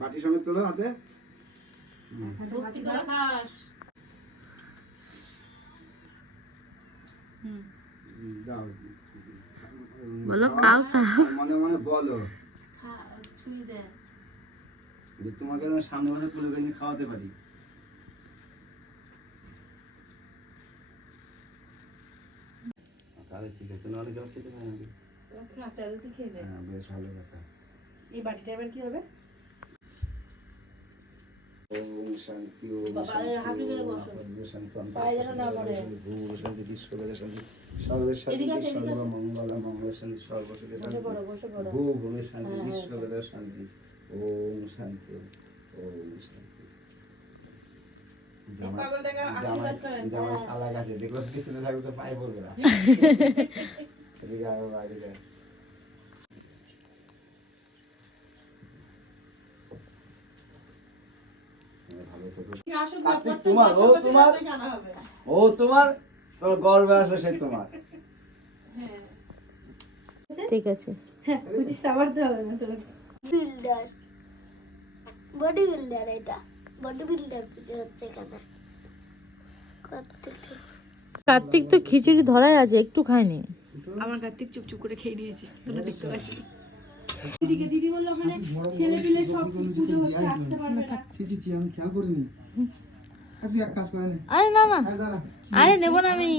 বাটি সমেত তোলো হাতে। বলো কাউ কাউ মনে মনে বলো যে তোমাকে আমি সামনে মাসে তুলে বেঁধে খাওয়াতে পারি। তাহলে ঠিক আছে, নাহলে কেউ খেতে পারে না। বেশ ভালো কথা। এই বাটিটা এবার কি হবে? ওম শান্তি ওম হাঁটু ধরে বসো। শান্তি পায়ে যেন না পড়ে। ওম শান্তি বিশ্ববেদে শান্তি সর্বের শান্তি সর্ব মঙ্গল মঙ্গল শান্তি সর্বসুখে শান্তি ভূমি শান্তি বিশ্ববেদে শান্তি ওম শান্তি ওম শান্তি। জামাই সালাক আছে, দেখলো পিছনে থাকবে তো পায়ে পড়বে না। এদিকে আরো বাইরে যায়। তোমার ও তোমার তোর গর্বে আসলে সে তোমার। ঠিক আছে। হ্যাঁ, বুঝি সাবারতে হবে না তো। বিল্ডার বডি বিল্ডার, এটা বডি বিল্ডার পুজো হচ্ছে এখানে। কার্তিক তো খিচুড়ি ধরাই আছে, একটু খায়নি। আমার কার্তিক চুপচুপ করে খেয়ে নিয়েছে, তোমরা দেখতে পাচ্ছি। দিদিকে দিদি বললো ওখানে ছেলে পিলে সব পুজো হচ্ছে, আসতে পারবে না। আমি খেয়াল করিনি। এক কাজ করে নে। আরে না না, আরে নেবো না আমি।